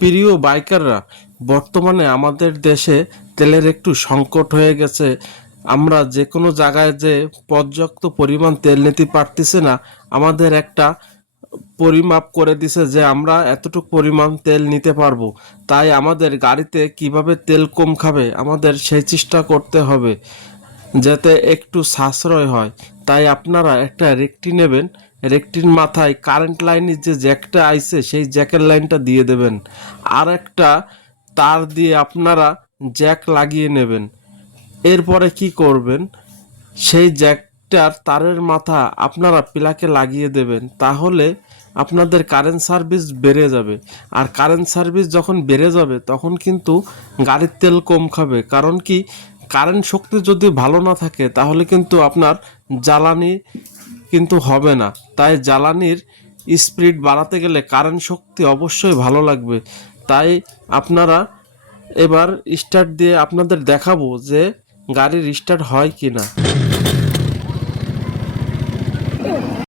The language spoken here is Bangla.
প্রিয় বাইকাররা, বর্তমানে আমাদের দেশে তেলের একটু সংকট হয়ে গেছে। আমরা যে কোনো জায়গায় যে পর্যাপ্ত পরিমাণ তেল নিতে পারতেছি না। আমাদের একটা পরিমাপ করে দিছে যে আমরা এতটুকু পরিমাণ তেল নিতে পারবো। তাই আমাদের গাড়িতে কিভাবে তেল কম খাবে আমাদের সেই চেষ্টা করতে হবে, যাতে একটু সাশ্রয় হয়। তাই আপনারা একটা রেকটি নেবেন, রেকটির মাথায় কারেন্ট লাইনের যে জ্যাকটা আইছে সেই জ্যাকের লাইনটা দিয়ে দেবেন। আর একটা তার দিয়ে আপনারা জ্যাক লাগিয়ে নেবেন। এরপরে কি করবেন, সেই জ্যাকটার তারের মাথা আপনারা প্লাগে লাগিয়ে দেবেন। তাহলে আপনাদের কারেন্ট সার্ভিস বেড়ে যাবে। আর কারেন্ট সার্ভিস যখন বেড়ে যাবে তখন কিন্তু গাড়ির তেল কম খাবে। কারণ কি, কারেন্ট শক্তি যদি ভালো না থাকে তাহলে কিন্তু আপনার জ্বালানি কিন্তু হবে না। তাই জ্বালানির স্পিড বাড়াতে গেলে কারেন্ট শক্তি অবশ্যই ভালো লাগবে। তাই আপনারা এবার স্টার্ট দিয়ে আপনাদের দেখাবো যে গাড়ির স্টার্ট হয় কি না।